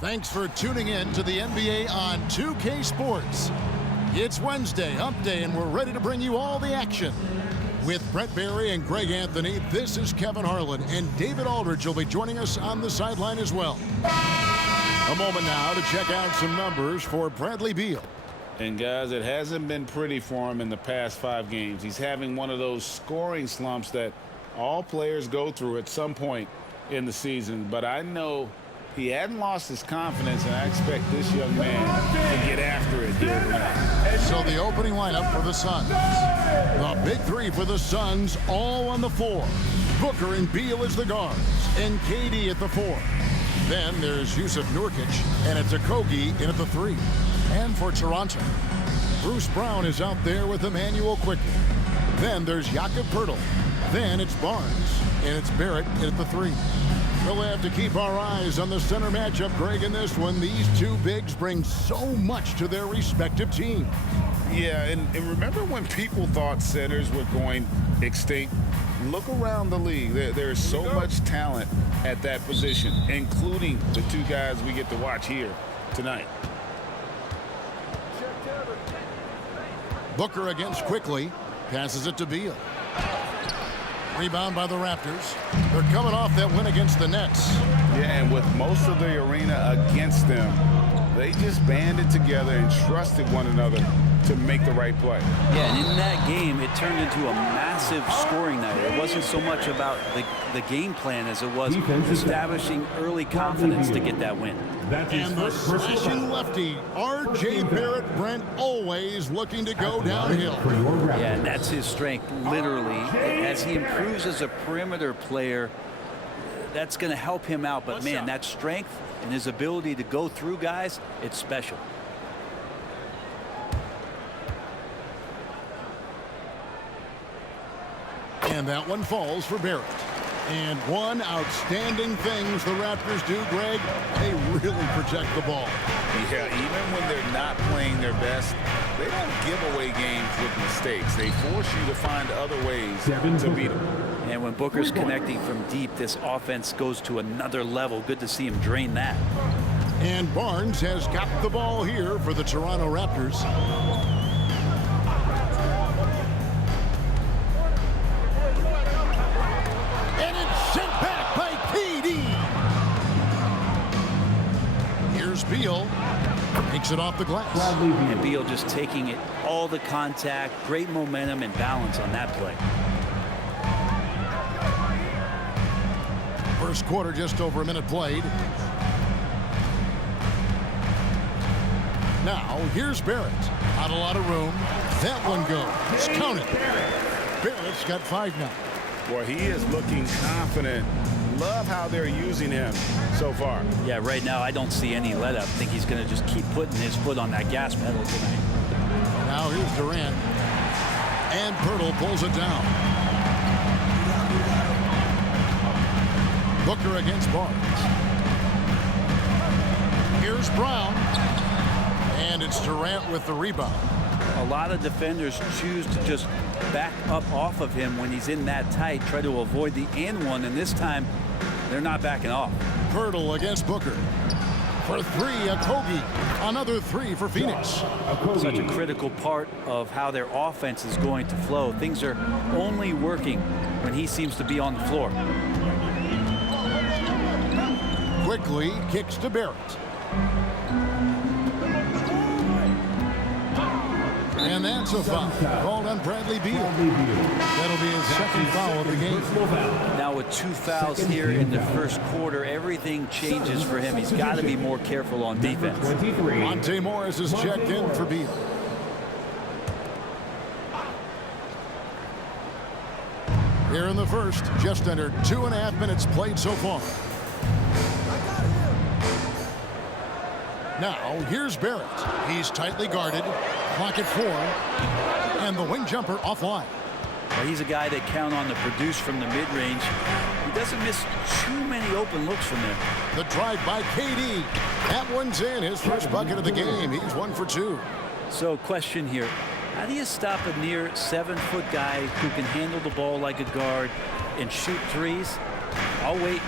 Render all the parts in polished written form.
Thanks for tuning in to the NBA on 2K Sports. It's Wednesday, Hump Day, and we're ready to bring you all the action. With Brett Barry and Greg Anthony, this is Kevin Harlan, and David Aldridge will be joining us on the sideline as well. A moment now to check out some numbers for Bradley Beal. And guys, it hasn't been pretty for him in the past 5 games. He's having one of those scoring slumps that all players go through at some point in the season. But I know he hadn't lost his confidence, and I expect this young man to get after it here tonight. So the opening lineup for the Suns. The big three for the Suns all on the floor. Booker and Beal as the guards, and KD at the 4. Then there's Yusuf Nurkic, and it's Okogie in at the 3. And for Toronto, Bruce Brown is out there with Emmanuel Quickly. Then there's Jakob Poeltl. Then it's Barnes, and it's Barrett in at the 3. We'll have to keep our eyes on the center matchup, Greg, in this one. These two bigs bring so much to their respective teams. Yeah, and remember when people thought centers were going extinct? Look around the league. There's so much talent at that position, including the 2 guys we get to watch here tonight. Booker against Quickly. Passes it to Beal. Rebound by the Raptors. They're coming off that win against the Nets. Yeah, and with most of the arena against them, they just banded together and trusted one another to make the right play. Yeah, and in that game, it turned into a massive scoring night. It wasn't so much about the game plan as it was establishing early confidence to get that win. And the slashing lefty, R.J. Barrett. Brent always looking to go downhill. Yeah, and that's his strength, literally. As he improves as a perimeter player, that's going to help him out. But, man, that strength and his ability to go through guys, it's special. And that one falls for Barrett. And one outstanding things the Raptors do, Greg, they really protect the ball. Yeah, even when they're not playing their best, they don't give away games with mistakes. They force you to find other ways to beat them. And when Booker's connecting from deep, this offense goes to another level. Good to see him drain that. And Barnes has got the ball here for the Toronto Raptors. Beal takes it off the glass. And Beal just taking it, all the contact, great momentum and balance on that play. First quarter, just over a minute played. Now, here's Barrett. Not a lot of room. That one goes. Count it. Barrett's got 5 now. Boy, he is looking confident. Love how they're using him so far. Yeah, right now I don't see any let up. I think he's going to just keep putting his foot on that gas pedal tonight. Now here's Durant. And Poeltl pulls it down. Booker against Barnes. Here's Brown. And it's Durant with the rebound. A lot of defenders choose to just back up off of him when he's in that tight, try to avoid the and one, and this time they're not backing off. Poeltl against Booker. For 3, Okogie. Another 3 for Phoenix. Such a critical part of how their offense is going to flow. Things are only working when he seems to be on the floor. Quickly kicks to Barrett. And that's a foul called on Bradley Beal. That'll be his second foul of the game. Now with 2 fouls here in the first quarter, everything changes for him. He's got to be more careful on defense. Monte Morris is checked in for Beal. Here in the first, just under 2.5 minutes played so far. Now, here's Barrett. He's tightly guarded. Clock at 4. And the wing jumper offline. Well, he's a guy they count on to produce from the mid-range. He doesn't miss too many open looks from there. The drive by KD. That one's in. His first bucket of the game. He's 1 for 2. So, question here. How do you stop a near 7-foot guy who can handle the ball like a guard and shoot threes? I'll wait.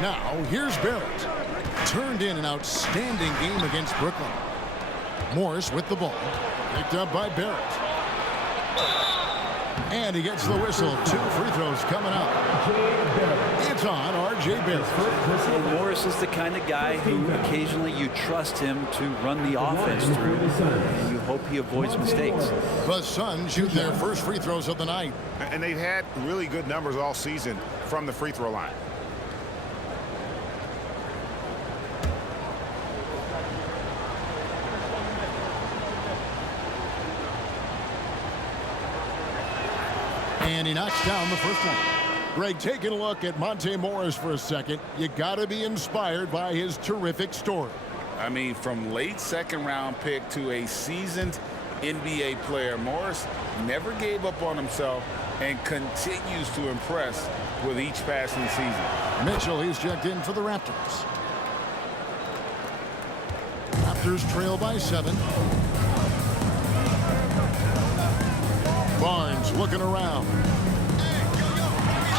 Now, here's Barrett. Turned in an outstanding game against Brooklyn. Morris with the ball. Picked up by Barrett. And he gets the whistle. 2 free throws coming up. It's on R.J. Barrett. And Morris is the kind of guy who occasionally you trust him to run the offense through. And you hope he avoids mistakes. The Suns shoot their first free throws of the night. And they've had really good numbers all season from the free throw line. And he knocks down the first one. Greg, taking a look at Monte Morris for a second, you got to be inspired by his terrific story. I mean, from late second-round pick to a seasoned NBA player, Morris never gave up on himself and continues to impress with each passing season. Mitchell, he's checked in for the Raptors. Raptors trail by 7. Barnes looking around.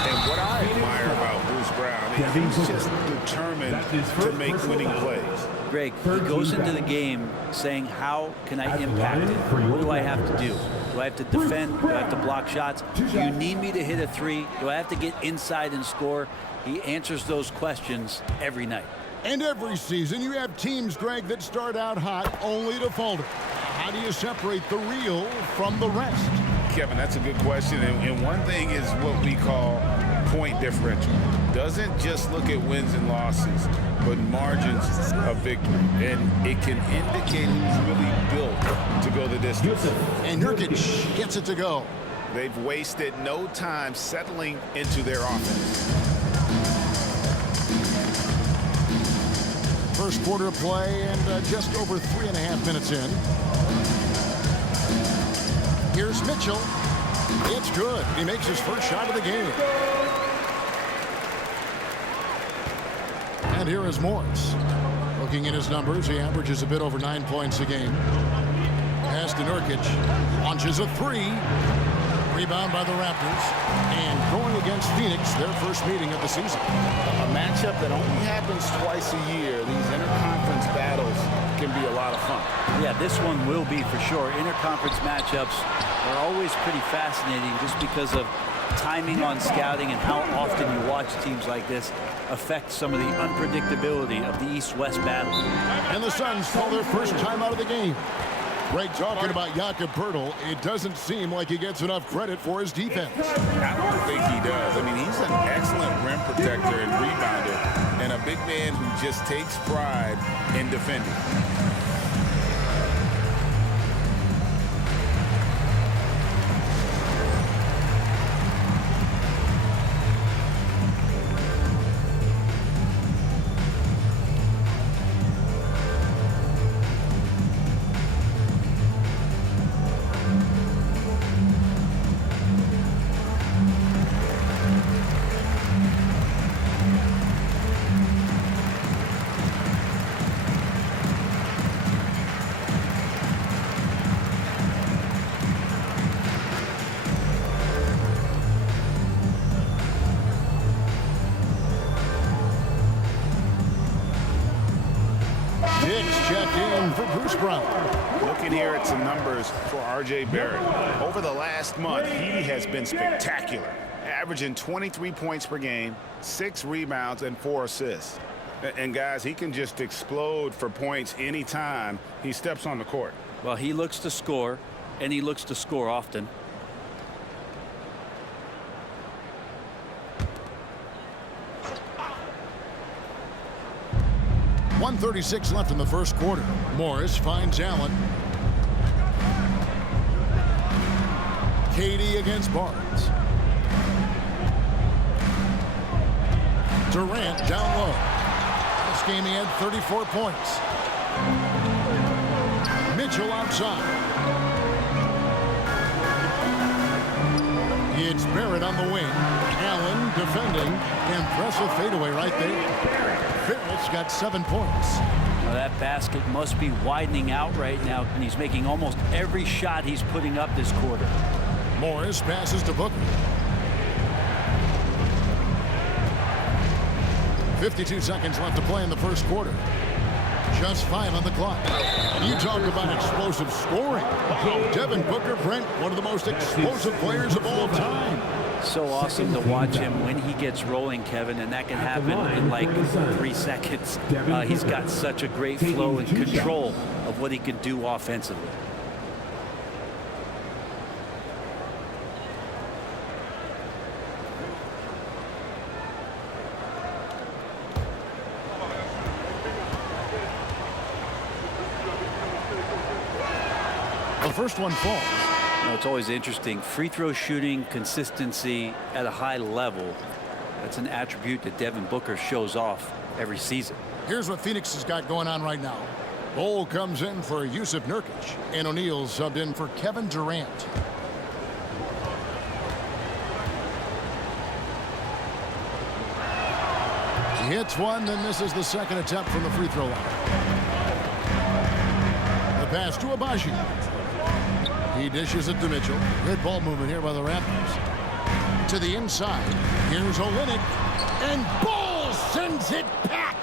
And what I admire about Bruce Brown is he's just determined to make winning plays. Greg, he goes into the game saying, how can I impact it? What do I have to do? Do I have to defend? Do I have to block shots? Do you need me to hit a 3? Do I have to get inside and score? He answers those questions every night. And every season you have teams, Greg, that start out hot only to falter. How do you separate the real from the rest? Kevin, that's a good question. And one thing is what we call point differential. Doesn't just look at wins and losses, but margins of victory. And it can indicate who's really built to go the distance. And Nurkic gets it to go. They've wasted no time settling into their offense. First quarter of play and just over 3.5 minutes in. Here's Mitchell. It's good. He makes his first shot of the game. And here is Morris. Looking at his numbers, he averages a bit over 9 points a game. Pass to Nurkic. Launches a 3. Rebound by the Raptors. And going against Phoenix, their first meeting of the season. A matchup that only happens twice a year. These interconference battles can be a lot of fun. Yeah, this one will be for sure. Interconference matchups are always pretty fascinating just because of timing on scouting and how often you watch teams like this affect some of the unpredictability of the East-West battle. And the Suns call their first time out of the game. Greg talking about Jakob Poeltl, it doesn't seem like he gets enough credit for his defense. I don't think he does. I mean, he's an excellent rim protector and rebounder, and a big man who just takes pride in defending. Checked in for Bruce Brown. Looking here at some numbers for R.J. Barrett. Over the last month, he has been spectacular, averaging 23 points per game, 6 rebounds, and 4 assists. And guys, he can just explode for points anytime he steps on the court. Well, he looks to score, and he looks to score often. .136 left in the first quarter. Morris finds Allen. Katie against Barnes. Durant down low. This game he had 34 points. Mitchell outside. It's Barrett on the wing. Allen defending. Impressive fadeaway right there. Barrett's got 7 points. Now that basket must be widening out right now, and he's making almost every shot he's putting up this quarter. Morris passes to Booker. 52 seconds left to play in the first quarter. Just 5 on the clock. And you talk about explosive scoring. Wow, Devin Booker, Brent, one of the most explosive players of all time. So awesome to watch him when he gets rolling, Kevin, and that can happen in like 3 seconds. He's got such a great flow and control of what he can do offensively. The first one falls. It's always interesting. Free throw shooting, consistency at a high level. That's an attribute that Devin Booker shows off every season. Here's what Phoenix has got going on right now. Bol comes in for Yusuf Nurkic, and O'Neal subbed in for Kevin Durant. He hits one, then misses the second attempt from the free throw line. The pass to Abaji. He dishes it to Mitchell. Good ball movement here by the Raptors. To the inside. Here's Olynyk. And Bol sends it back.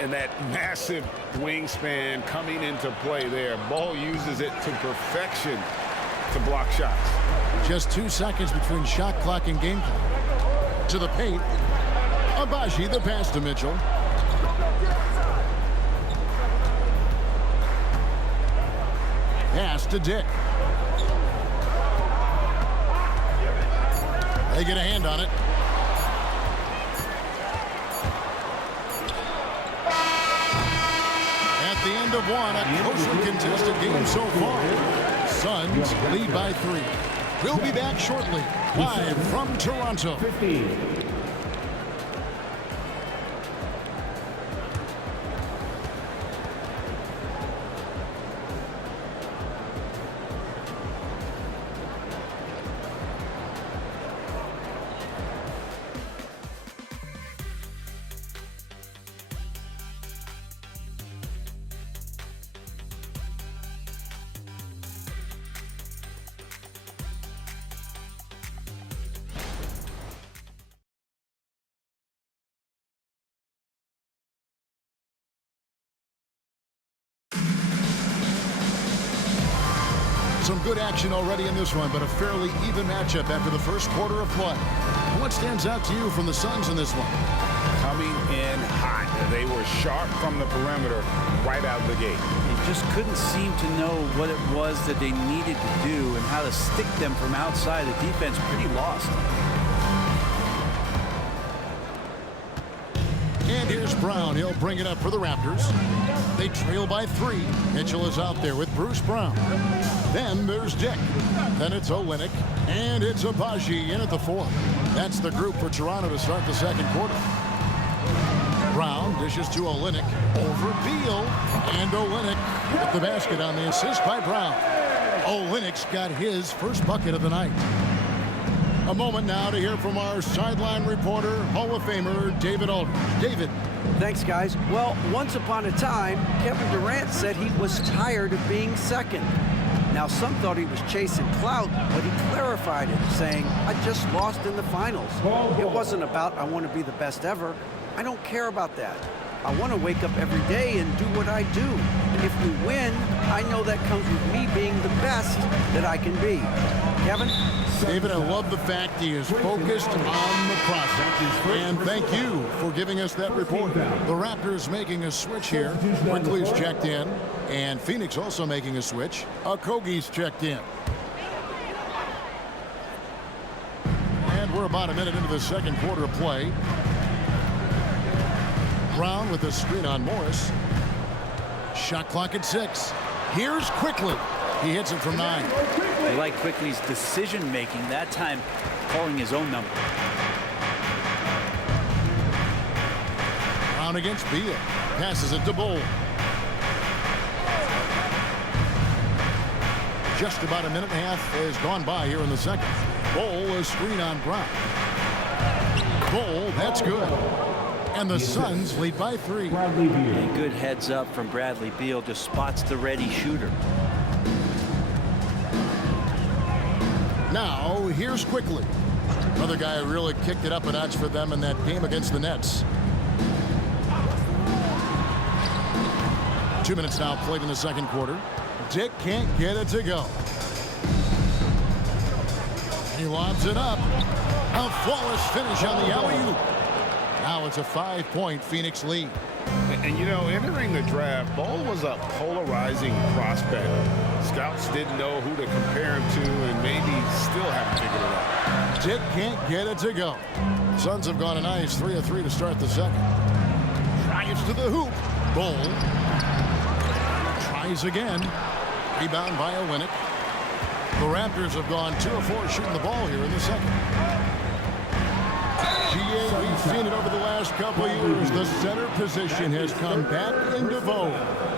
And that massive wingspan coming into play there. Ball uses it to perfection to block shots. Just 2 seconds between shot clock and game clock. To the paint. Abaji, the pass to Mitchell. Pass to Dick. They get a hand on it. At the end of one, a closely contested game so far. Suns lead by 3. We'll be back shortly, live from Toronto. Some good action already in this one, but a fairly even matchup after the first quarter of play. What stands out to you from the Suns in this one? Coming in hot. They were sharp from the perimeter right out of the gate. They just couldn't seem to know what it was that they needed to do and how to stick them from outside. The defense pretty lost. And here's Brown. He'll bring it up for the Raptors. They trail by 3. Mitchell is out there with Bruce Brown. Then there's Dick. Then it's Olynyk. And it's Abaji in at the 4th. That's the group for Toronto to start the second quarter. Brown dishes to Olynyk. Over Beal. And Olynyk with the basket on the assist by Brown. Olynyk's got his first bucket of the night. A moment now to hear from our sideline reporter, Hall of Famer David Aldridge. David. Thanks, guys. Well, once upon a time, Kevin Durant said he was tired of being second. Now, some thought he was chasing clout, but he clarified it, saying, I just lost in the finals. It wasn't about, I want to be the best ever. I don't care about that. I want to wake up every day and do what I do. If we win, I know that comes with me being the best that I can be. Kevin? David, I love the fact he is focused on the process. And thank you for giving us that report. The Raptors making a switch here. Quickly's checked in. And Phoenix also making a switch. Okogie's checked in. And we're about a minute into the second quarter of play. Brown with a screen on Morris. Shot clock at 6. Here's Quickly. He hits it from 9. They like Quickly's decision-making, that time calling his own number. Brown against Beal. Passes it to Bol. Just about a minute and a half has gone by here in the second. Bol, a screen on Brown. Bol, that's good. And the Suns lead by 3. A good heads up from Bradley Beal, just spots the ready shooter. Now, here's Quickly. Another guy who really kicked it up a notch for them in that game against the Nets. 2 minutes now played in the second quarter. Dick can't get it to go. He lobs it up. A flawless finish on the alley-oop. Now it's a 5-point Phoenix lead. And you know, entering the draft, Bol was a polarizing prospect. Scouts didn't know who to compare him to, and maybe still haven't figured it out. Dick can't get it to go. Suns have gone a nice 3 of 3 to start the second. Drives to the hoop. Bol tries again. Rebound by Olynyk. The Raptors have gone 2 of 4 shooting the ball here in the second. GA, we've seen it over the last couple of years. The center position has come back into vogue.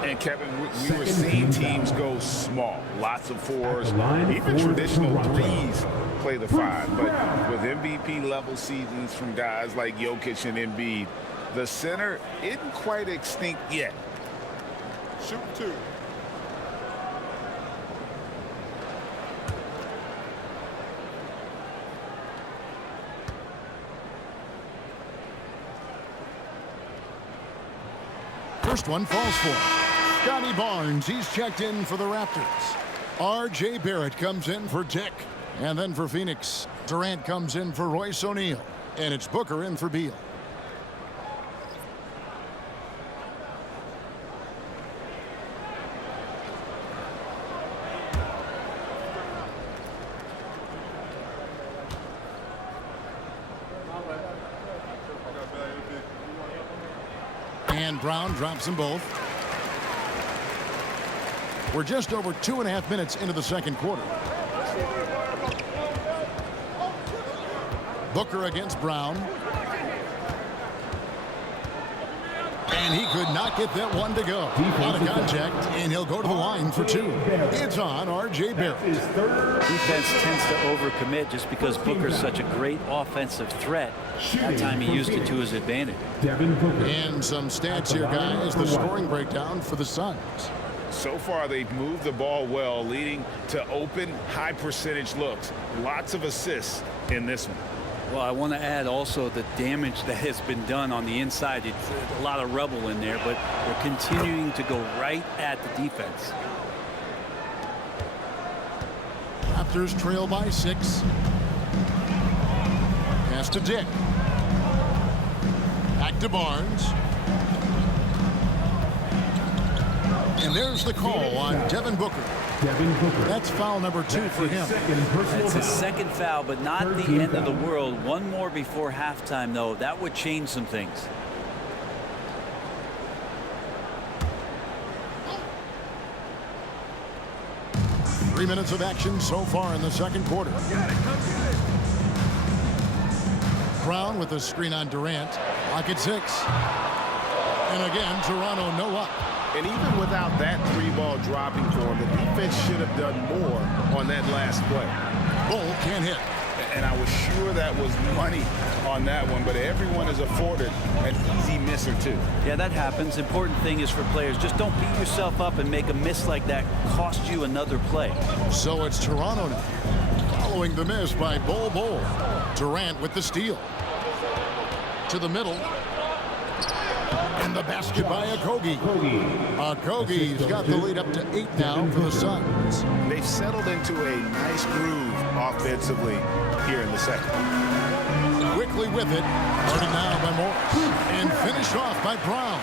And Kevin, we were seeing teams go small. Lots of fours, even traditional threes play the 5. But with MVP level seasons from guys like Jokic and Embiid, the center isn't quite extinct yet. Shoot 2. First one falls for Scotty Barnes. He's checked in for the Raptors. R.J. Barrett comes in for Dick. And then for Phoenix, Durant comes in for Royce O'Neal. And it's Booker in for Beal. And Brown drops them both. We're just over 2.5 minutes into the second quarter. Booker against Brown. And he could not get that one to go. Out of contact, and he'll go to the line for 2. It's on R.J. Barrett. Defense tends to overcommit just because Booker's such a great offensive threat. That time he used it to his advantage. And some stats here, guys. The scoring breakdown for the Suns. So far, they've moved the ball well, leading to open, high-percentage looks. Lots of assists in this one. Well, I want to add also the damage that has been done on the inside. It's a lot of rubble in there, but they're continuing to go right at the defense. Raptors trail by 6. Pass to Dick. Back to Barnes. And there's the call on Devin Booker. That's foul number 2 for him. That's his second foul, but not the end of the world. One more before halftime, though. That would change some things. Three minutes of action so far in the second quarter. Brown with the screen on Durant. Lock at 6. And again, Toronto no up. And even without that 3-ball dropping for him, the defense should have done more on that last play. Bol can't hit. And I was sure that was money on that one, but everyone is afforded an easy miss or 2. Yeah, that happens. Important thing is for players, just don't beat yourself up and make a miss like that cost you another play. So it's Toronto now. Following the miss by Bol. Durant with the steal. To the middle. And the basket by Okogie. Okogie's got the lead up to 8 now for the Suns. They've settled into a nice groove offensively here in the second. Quickly with it. Started now by Morris. And finished off by Brown.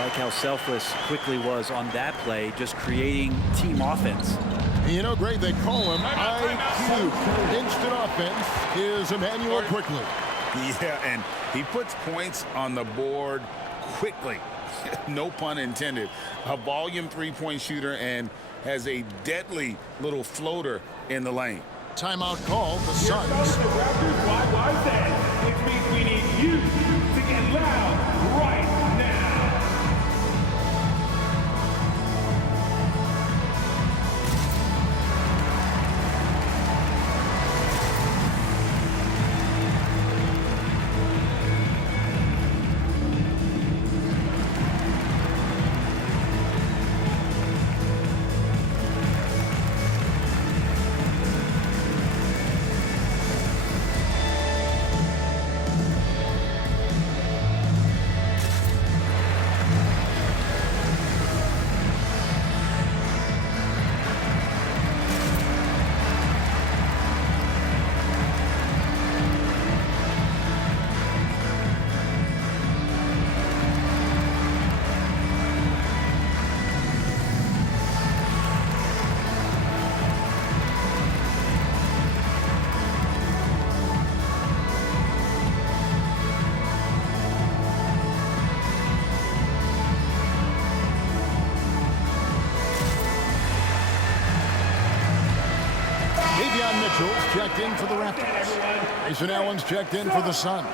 Like how selfless Quickly was on that play, just creating team offense. You know, Greg, they call him IQ. Instant offense is Emmanuel Quickly. Yeah, and he puts points on the board quickly. No pun intended. A volume 3-point shooter and has a deadly little floater in the lane. Timeout call, the Suns. Why is that? Which means we need you to get loud right now. checked in for the Raptors. Grayson Allen's checked in for the Suns.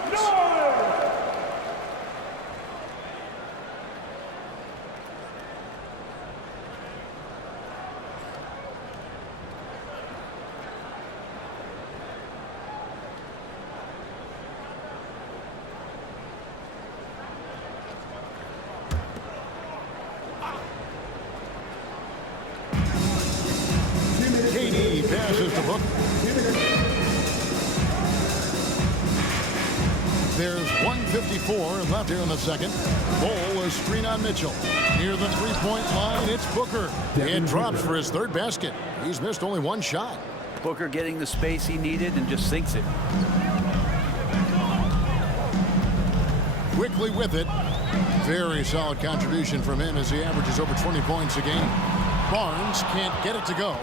KD passes to Booker. There's 1:54 left here in the second. Bol is screen on Mitchell. Near the three-point line, it's Booker. It drops for his third basket. He's missed only one shot. Booker getting the space he needed and just sinks it. Quickly with it. Very solid contribution from him as he averages over 20 points a game. Barnes can't get it to go.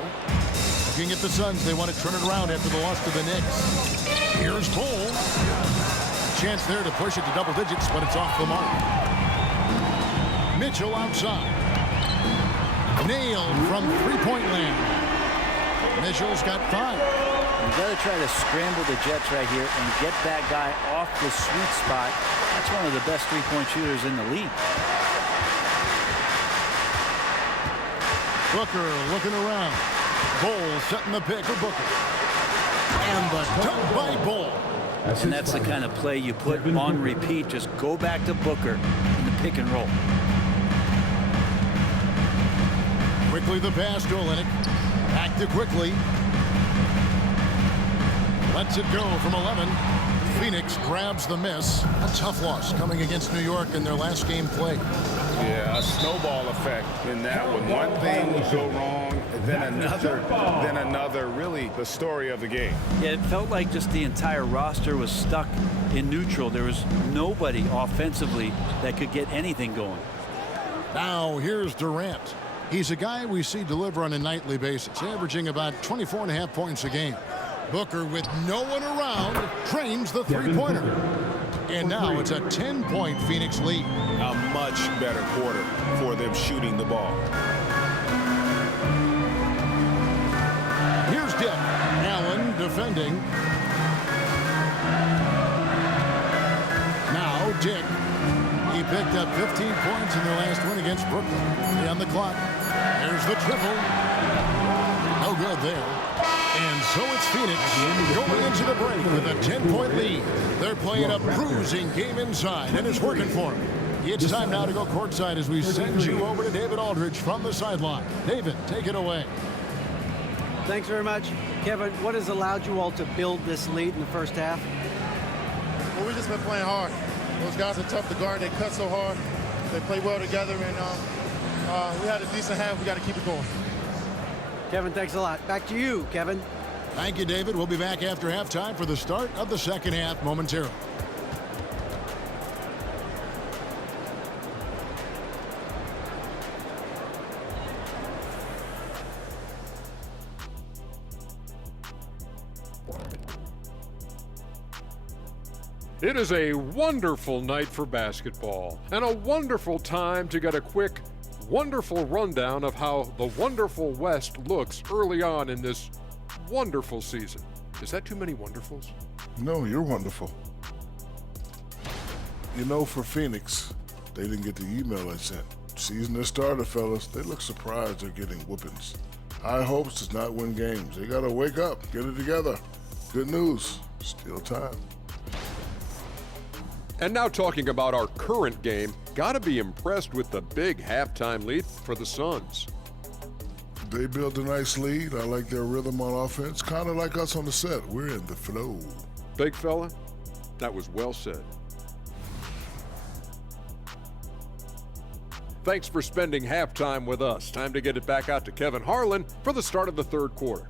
Looking at the Suns, they want to turn it around after the loss to the Knicks. Here's Bol. Chance there to push it to double digits, but it's off the mark. Mitchell outside. Nailed from three-point land. Mitchell's got 5. You've got to try to scramble the Jets right here and get that guy off the sweet spot. That's one of the best three-point shooters in the league. Booker looking around. Bol setting the pick for Booker. And the dunk by Bol. And that's the kind of play you put on repeat. Just go back to Booker in the pick and roll. Quickly the pass to Olynyk. Back to Quickly. Lets it go from 11. Phoenix grabs the miss. A tough loss coming against New York in their last game play. Yeah, a snowball effect in that one. One thing would go wrong, and then another. Really the story of the game. Yeah, it felt like just the entire roster was stuck in neutral. There was nobody offensively that could get anything going. Now here's Durant. He's a guy we see deliver on a nightly basis, averaging about 24.5 points a game. Booker, with no one around, trains the three-pointer. And now it's a 10-point Phoenix lead. A much better quarter for them shooting the ball. Here's Dick. Allen defending. Now Dick. He picked up 15 points in their last win against Brooklyn. 3 on the clock. There's the triple. No good there. And so it's Phoenix going into the break with a 10-point lead. They're playing a bruising game inside, and it's working for them. It's time now to go courtside as we send you over to David Aldridge from the sideline. David, take it away. Thanks very much. Kevin, what has allowed you all to build this lead in the first half? Well, we've just been playing hard. Those guys are tough to guard. They cut so hard. They play well together, and we had a decent half. We got to keep it going. Kevin, thanks a lot. Back to you, Kevin. Thank you, David. We'll be back after halftime for the start of the second half momentarily. It is a wonderful night for basketball and a wonderful time to get a quick, wonderful rundown of how the wonderful West looks early on in this wonderful season. Is that too many wonderfuls? No, you're wonderful. You know, for Phoenix, they didn't get the email I sent. Season has started, fellas. They look surprised they're getting whoopings. High hopes does not win games. They gotta wake up, get it together. Good news, still time. And now talking about our current game, gotta be impressed with the big halftime lead for the Suns. They built a nice lead. I like their rhythm on offense. Kind of like us on the set. We're in the flow. Big fella, that was well said. Thanks for spending halftime with us. Time to get it back out to Kevin Harlan for the start of the third quarter.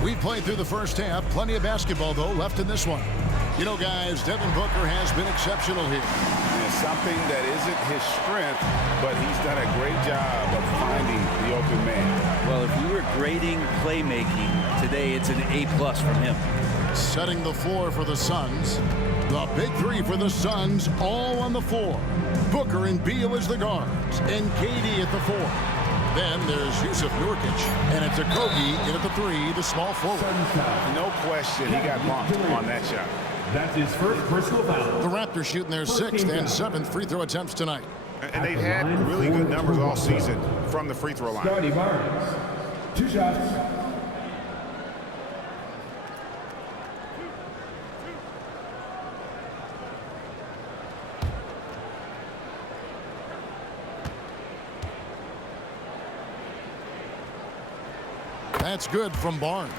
We played through the first half. Plenty of basketball, though, left in this one. You know, guys, Devin Booker has been exceptional here. Yeah, something that isn't his strength, but he's done a great job of finding the open man. Well, if you were grading playmaking today, it's an A+ from him. Setting the floor for the Suns. The big three for the Suns, all on the floor. Booker and Beal as the guards, and KD at the 4. Then there's Yusuf Nurkic, and it's Okogie in at the 3, the small forward. No question, he got bumped on that shot. That's his first personal foul. The Raptors shooting their 6th and 7th free throw attempts tonight. And they've had really good numbers all season from the free throw line. Scotty Barnes, 2 shots. That's good from Barnes.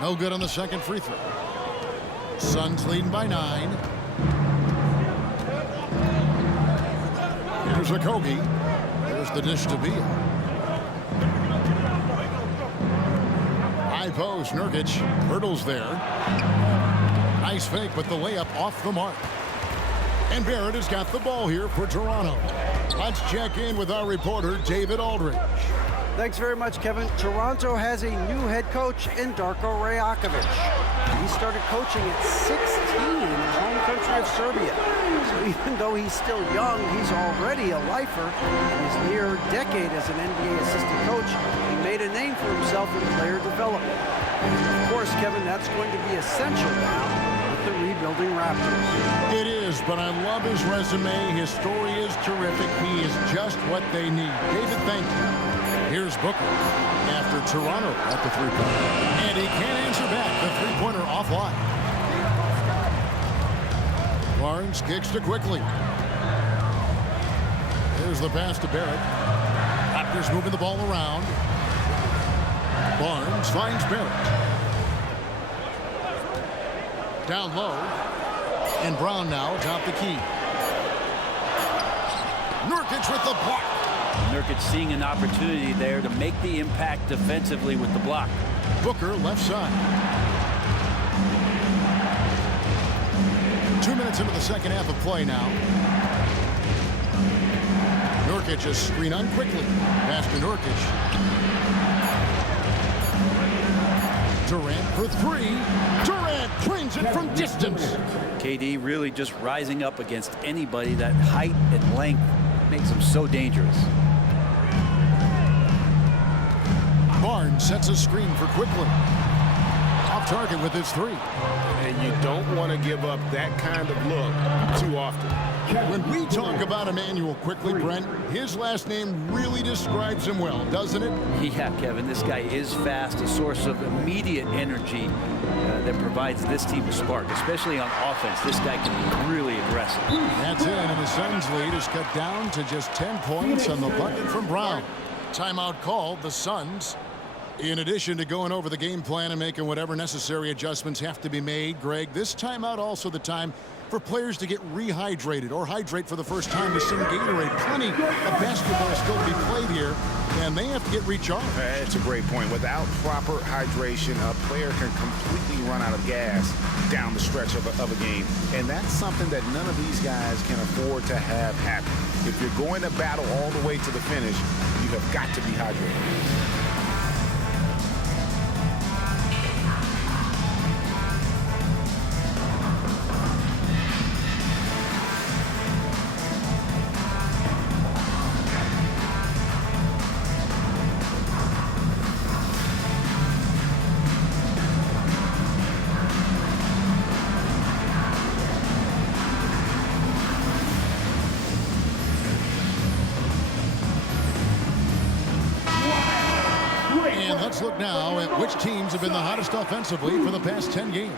No good on the second free throw. Suns leading by 9. Here's Okogie. There's the dish to Beal. High post, Nurkic hurdles there. Nice fake, but the layup off the mark. And Barrett has got the ball here for Toronto. Let's check in with our reporter, David Aldridge. Thanks very much, Kevin. Toronto has a new head coach in Darko Rajakovic. He started coaching at 16 in his home country of Serbia. So even though he's still young, he's already a lifer. In his near decade as an NBA assistant coach, he made a name for himself in player development. And of course, Kevin, that's going to be essential now with the rebuilding Raptors. It is, but I love his resume. His story is terrific. He is just what they need. David, thank you. Here's Booker after Toronto at the three-pointer. And he can't answer back. The three-pointer offline. Barnes kicks to quickly. Here's the pass to Barrett. Raptors moving the ball around. Barnes finds Barrett. Down low. And Brown now atop the key. Nurkic with the block. Nurkic seeing an opportunity there to make the impact defensively with the block. Booker left side. 2 minutes into the second half of play now. Nurkic is screen on quickly. Pass to Nurkic. Durant for 3. Durant drains it from distance. KD really just rising up against anybody. That height and length makes him so dangerous. Barnes sets a screen for Quickly. Off target with his 3. And you don't want to give up that kind of look too often. When we talk about Emmanuel Quickly, Brent, his last name really describes him well, doesn't it? Yeah, Kevin, this guy is fast, a source of immediate energy that provides this team a spark, especially on offense. This guy can be really aggressive. That's it, and the Suns' lead is cut down to just 10 points on the bucket from Brown. Timeout called, the Suns. In addition to going over the game plan and making whatever necessary adjustments have to be made, Greg, this timeout also the time for players to get rehydrated or hydrate for the first time with some Gatorade. Plenty of basketball still to be played here, and they have to get recharged. That's a great point. Without proper hydration, a player can completely run out of gas down the stretch of a game. And that's something that none of these guys can afford to have happen. If you're going to battle all the way to the finish, you have got to be hydrated. Let's look now at which teams have been the hottest offensively for the past 10 games.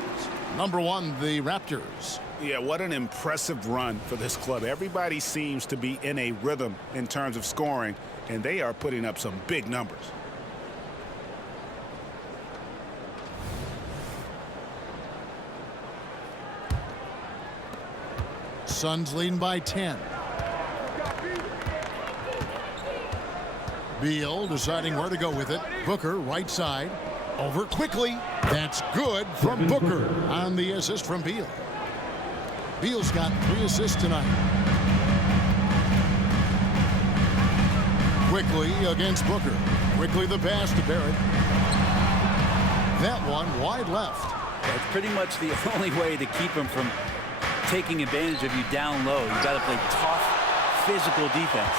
Number 1, the Raptors. Yeah, what an impressive run for this club. Everybody seems to be in a rhythm in terms of scoring, and they are putting up some big numbers. Suns leading by 10. Beal deciding where to go with it. Booker, right side. Over quickly. That's good from Booker on the assist from Beal. Beal's got 3 assists tonight. Quickly against Booker. Quickly the pass to Barrett. That one wide left. That's pretty much the only way to keep him from taking advantage of you down low. You got to play tough, physical defense.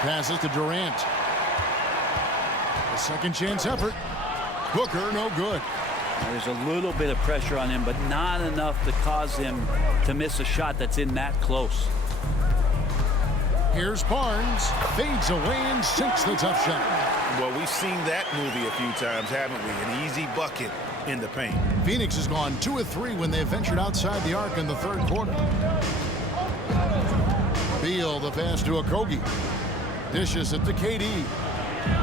Passes to Durant. A second chance effort. Booker, no good. There's a little bit of pressure on him, but not enough to cause him to miss a shot that's in that close. Here's Barnes. Fades away and sinks the tough shot. Well, we've seen that movie a few times, haven't we? An easy bucket in the paint. Phoenix has gone 2 of 3 when they ventured outside the arc in the third quarter. Beal, the pass to Okogie. Dishes it to KD.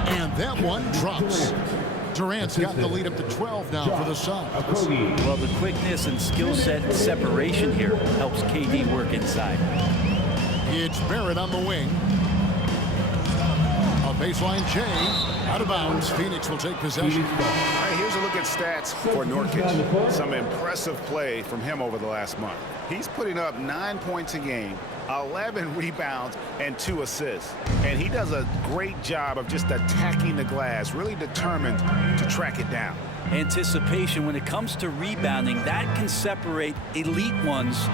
And that one drops. Durant's got the lead up to 12 now for the Suns. Well, the quickness and skill set and separation here helps KD work inside. It's Barrett on the wing. A baseline J. Out of bounds. Phoenix will take possession. All right, here's a look at stats for Nurkic. Some impressive play from him over the last month. He's putting up 9 points a game, 11 rebounds, and 2 assists. And he does a great job of just attacking the glass, really determined to track it down. Anticipation when it comes to rebounding, that can separate elite ones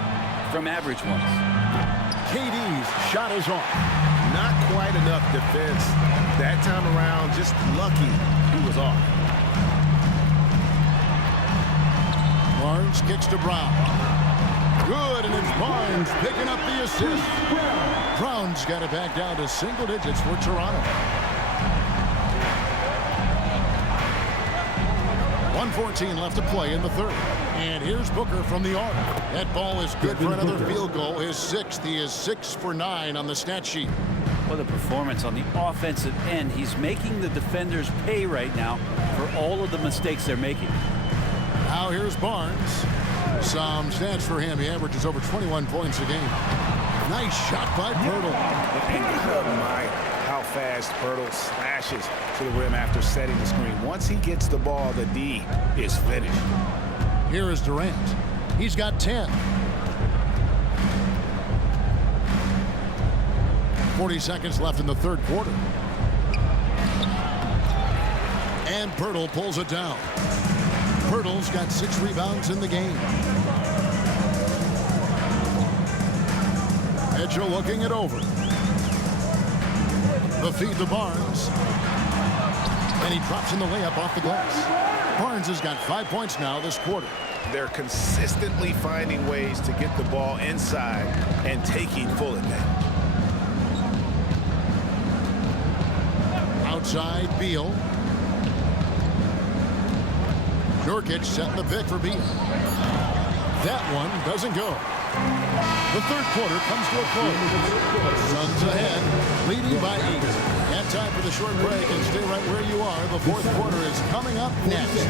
from average ones. KD's shot is off. Not quite enough defense that time around. Just lucky he was off. Barnes kicks to Brown. Good, and it's Barnes picking up the assist. Brown's got it back down to single digits for Toronto. 1:14 left to play in the third. And here's Booker from the arc. That ball is good for another field goal. His 6th. He is 6 for 9 on the stat sheet. What a performance on the offensive end. He's making the defenders pay right now for all of the mistakes they're making. Now here's Barnes. Some stats for him. He averages over 21 points a game. Nice shot by Pirtle. And you gotta admire how fast Pirtle slashes to the rim after setting the screen. Once he gets the ball, the D is finished. Here is Durant. He's got 10. 40 seconds left in the third quarter. And Pirtle pulls it down. Pirtle's got 6 rebounds in the game. Mitchell looking it over. The feed to Barnes. And he drops in the layup off the glass. Barnes has got 5 points now this quarter. They're consistently finding ways to get the ball inside and taking full advantage. Outside, Beal. Nurkic setting the pick for Beal. That one doesn't go. The third quarter comes to a close. Suns ahead, leading by 8. And time for the short break, and stay right where you are. The fourth quarter is coming up next.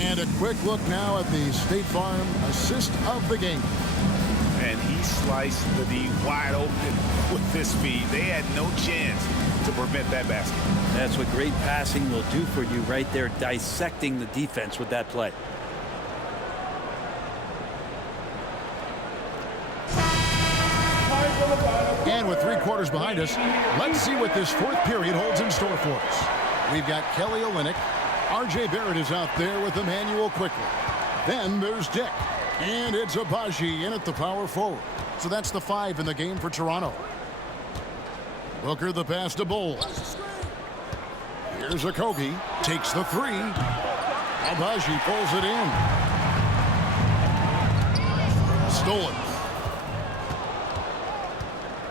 And a quick look now at the State Farm assist of the game. And he sliced the D wide open with this feed. They had no chance to prevent that basket. That's what great passing will do for you right there, dissecting the defense with that play. And with 3 quarters behind us, let's see what this 4th period holds in store for us. We've got Kelly Olynyk. R.J. Barrett is out there with Emmanuel quickly. Then there's Dick. And it's Abaji in at the power forward. So that's the 5 in the game for Toronto. Booker the pass to Bowles. Here's Okogie. Takes the 3. Abaji pulls it in. Stolen.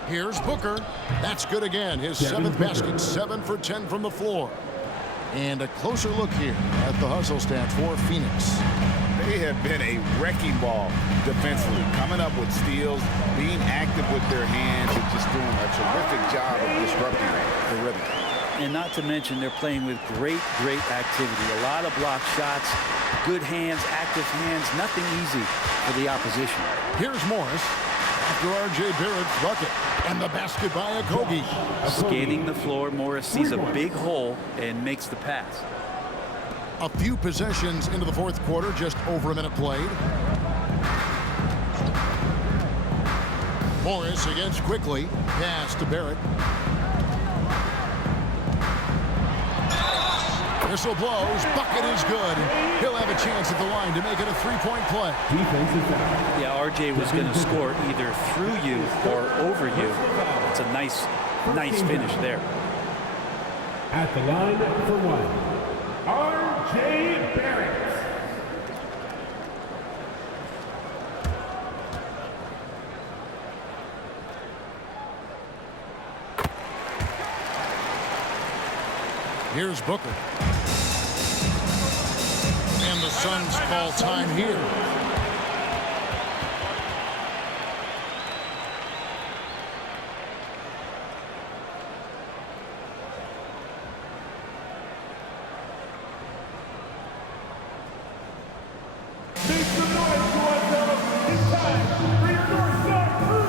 Here's Booker. That's good again. His 7th basket. 7 for 10 from the floor. And a closer look here at the hustle stats for Phoenix. They have been a wrecking ball defensively, coming up with steals, being active with their hands, and just doing a terrific job of disrupting the rhythm. And not to mention, they're playing with great activity. A lot of block shots, good hands, active hands, nothing easy for the opposition. Here's Morris after R.J. Barrett's bucket. And the basket by Okogie. Scanning the floor, Morris sees a big hole and makes the pass. A few possessions into the 4th quarter, just over a minute played. Morris against quickly. Pass to Barrett. Whistle blows. Bucket is good. He'll have a chance at the line to make it a 3-point play. Yeah, RJ was going to score either through you or over you. It's a nice finish there. At the line for 1. R.J. Barrett. Here's Booker. And the Suns call time here. Make some noise, Toronto. It's time for your Northside Crew.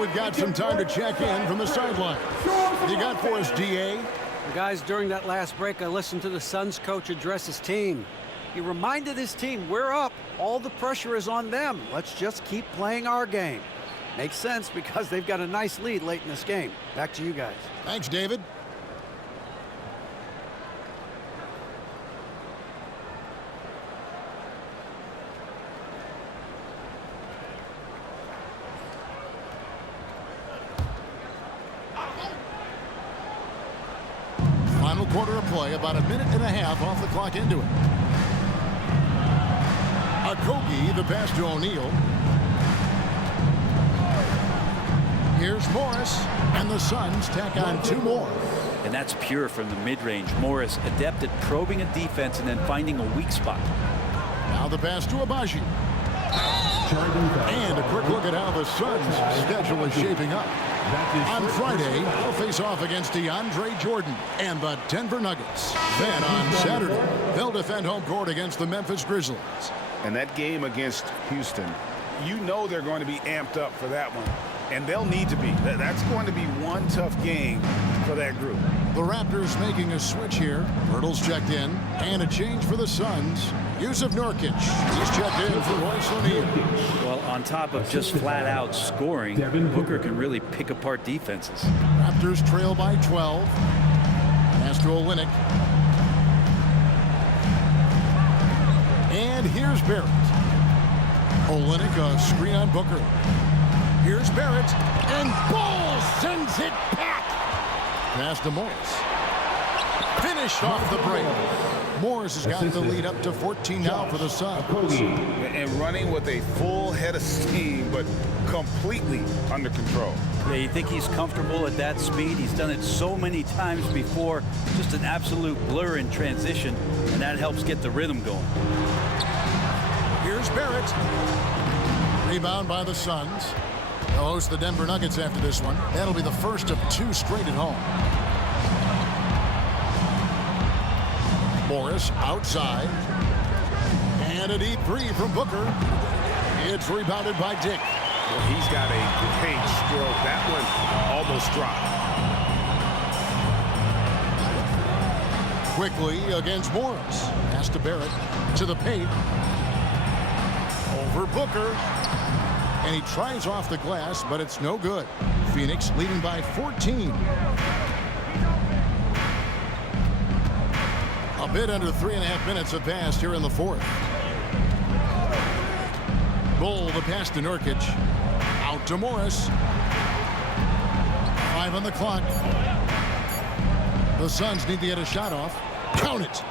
We've got some time to check in from the sideline. What you got for us, D.A.? Guys, during that last break, I listened to the Suns coach address his team. He reminded his team, we're up. All the pressure is on them. Let's just keep playing our game. Makes sense because they've got a nice lead late in this game. Back to you guys. Thanks, David. Final quarter of play, about a minute and a half off the clock into it. Okogie, the pass to O'Neal. Here's Morris, and the Suns tack on 2 more. And that's pure from the mid-range. Morris adept at probing a defense and then finding a weak spot. Now the pass to Abaji. And a quick look at how the Suns' schedule is shaping up. On Friday, they'll face off against DeAndre Jordan and the Denver Nuggets. Then on Saturday, they'll defend home court against the Memphis Grizzlies. And that game against Houston, you know they're going to be amped up for that one. And they'll need to be. That's going to be one tough game for that group. The Raptors making a switch here. Hurdle's checked in. And a change for the Suns. Yusuf Nurkic. He's checked in for Royce O'Neal. Well, on top of just flat-out scoring, Booker can really pick apart defenses. Raptors trail by 12. Pass to Olynyk. And here's Barrett. Olynyk, a screen on Booker. Here's Barrett. And Ball sends it back. Pass to Morris. Finished off the break. Morris has gotten the lead up to 14 now for the Suns. And running with a full head of steam, but completely under control. Yeah, you think he's comfortable at that speed? He's done it so many times before. Just an absolute blur in transition, and that helps get the rhythm going. Here's Barrett. Rebound by the Suns. They'll host the Denver Nuggets after this one. That'll be the first of 2 straight at home. Morris outside. And a deep 3 from Booker. It's rebounded by Dick. Well, he's got a great stroke. That one almost dropped. Quickly against Morris. Pass to Barrett. To the paint. Over Booker. And he tries off the glass, but it's no good. Phoenix leading by 14. A bit under 3.5 minutes have passed here in the fourth. Bull, the pass to Nurkic. Out to Morris. 5 on the clock. The Suns need to get a shot off. Count it.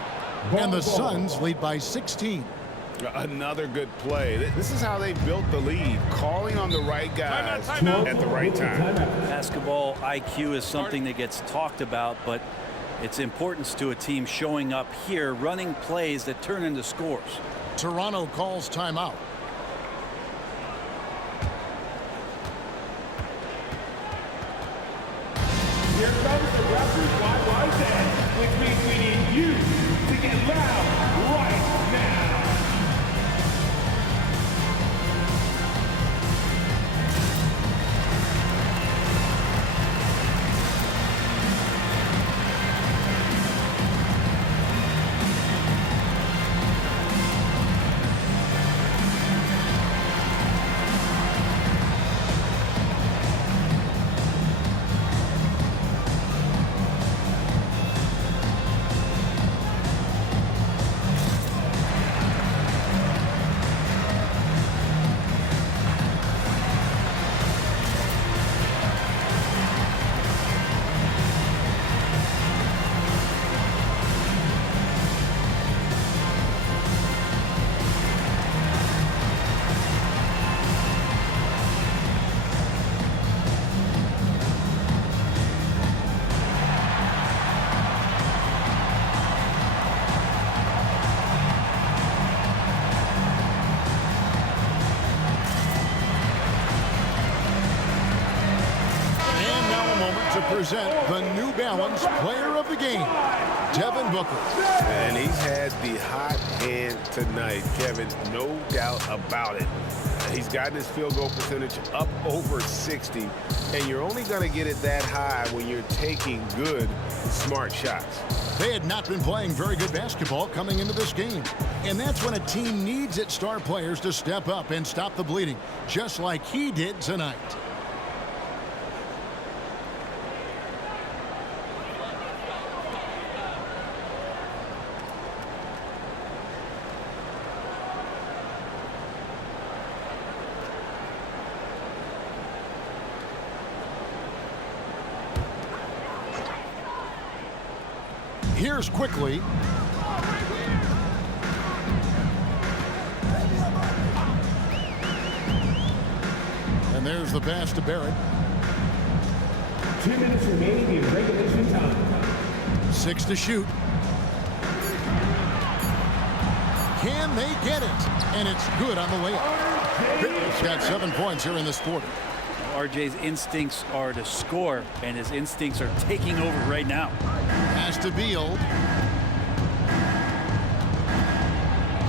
And the Suns lead by 16. Another good play. This is how they built the lead, calling on the right guys at the right time. Basketball IQ is something that gets talked about, but its importance to a team showing up here, running plays that turn into scores. Toronto calls timeout. Here comes the Raptors wide end, which means we need you to get loud right now. To present the New Balance Player of the Game, Devin Booker. And he's had the hot hand tonight, Kevin, no doubt about it. He's gotten his field goal percentage up over 60, and you're only going to get it that high when you're taking good, smart shots. They had not been playing very good basketball coming into this game, and that's when a team needs its star players to step up and stop the bleeding, just like he did tonight. Here's quickly. And there's the pass to Barrett. 2 minutes remaining in regulation time. 6 to shoot. Can they get it? And it's good on the layup. Barrett's got 7 points here in this quarter. RJ's instincts are to score, and his instincts are taking over right now. Pass to Beal.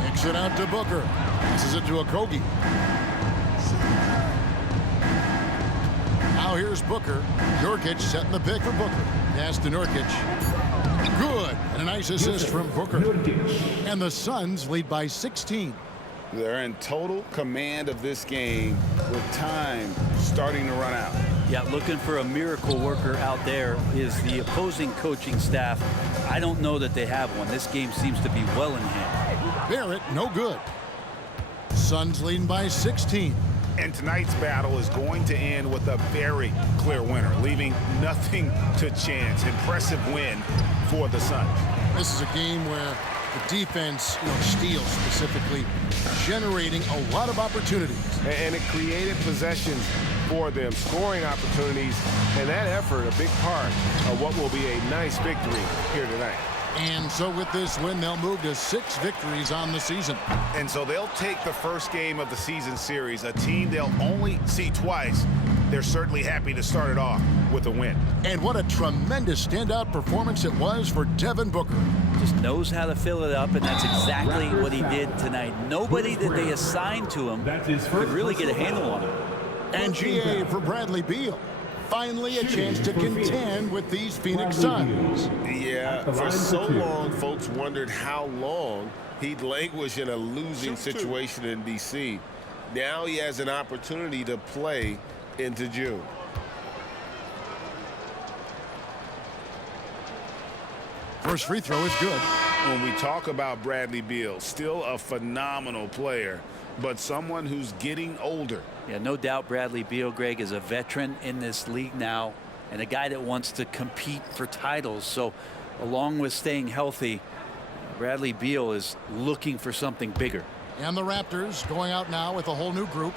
Kicks it out to Booker. Passes it to Okogie. Now here's Booker. Nurkic setting the pick for Booker. Pass to Nurkic. Good. And a nice assist from Booker. And the Suns lead by 16. They're in total command of this game with time starting to run out. Yeah, looking for a miracle worker out there is the opposing coaching staff. I don't know that they have one. This game seems to be well in hand. Barrett, no good. Suns leading by 16. And tonight's battle is going to end with a very clear winner, leaving nothing to chance. Impressive win for the Suns. This is a game where the defense, steals specifically, generating a lot of opportunities. And it created possessions for them, scoring opportunities, and that effort a big part of what will be a nice victory here tonight. And so with this win, they'll move to 6 victories on the season. And so they'll take the first game of the season series, a team they'll only see twice. They're certainly happy to start it off with a win. And what a tremendous standout performance it was for Devin Booker. Just knows how to fill it up, and that's exactly what he did tonight. Nobody that they assigned to him could really get a handle on him. And GA for Bradley Beal. Finally a chance to contend with these Phoenix Suns. Yeah, for so long, folks wondered how long he'd languish in a losing situation in D.C. Now he has an opportunity to play into June. First free throw is good. When we talk about Bradley Beal, still a phenomenal player, but someone who's getting older. Yeah, no doubt Bradley Beal, Greg, is a veteran in this league now and a guy that wants to compete for titles. So along with staying healthy, Bradley Beal is looking for something bigger. And the Raptors going out now with a whole new group.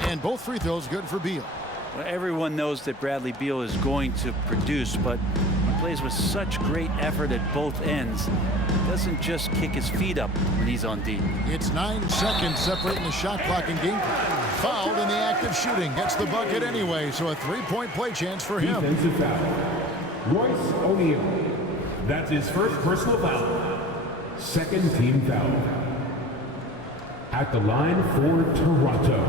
And both free throws good for Beal. Well, everyone knows that Bradley Beal is going to produce, but he plays with such great effort at both ends. He doesn't just kick his feet up when he's on D. It's 9 seconds separating the shot clock and game clock. Fouled in the act of shooting. Gets the bucket anyway, so a 3-point play chance for him. Defensive foul. Royce O'Neal. That's his first personal foul. Second team foul. At the line for Toronto,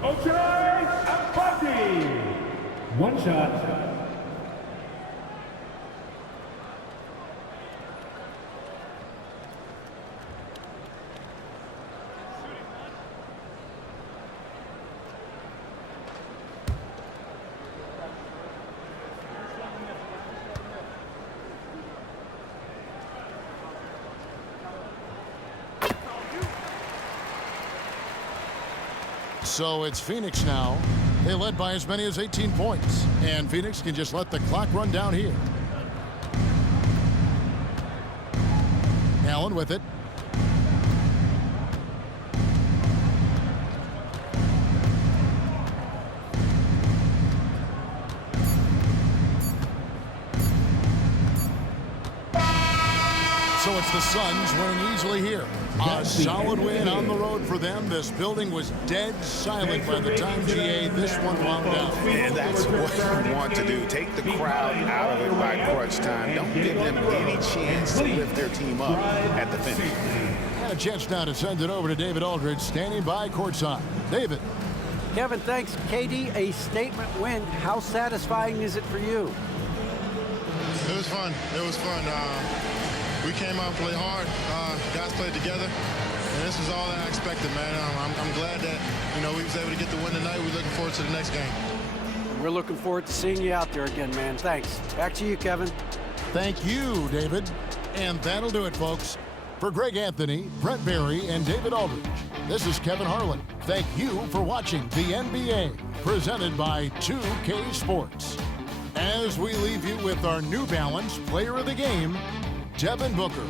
Ochai Agbaji. One shot. So it's Phoenix now. They led by as many as 18 points. And Phoenix can just let the clock run down here. Allen with it. So it's the Suns winning easily here. A solid win on the road for them. This building was dead silent by the time GA this one wound down. And that's what you want to do. Take the crowd out of it by crunch time. Don't give them any chance to lift their team up at the finish. And a chance now to send it over to David Aldridge, standing by courtside. David. Kevin, thanks. KD, a statement win. How satisfying is it for you? It was fun. It was fun. We came out and played hard. Guys played together, and this is all that I expected, man. I'm glad that we was able to get the win tonight. We're looking forward to the next game. We're looking forward to seeing you out there again, man. Thanks. Back to you, Kevin. Thank you, David. And that'll do it, folks. For Greg Anthony, Brett Barry, and David Aldridge, this is Kevin Harlan. Thank you for watching the NBA, presented by 2K Sports. As we leave you with our New Balance Player of the Game, Devin Booker.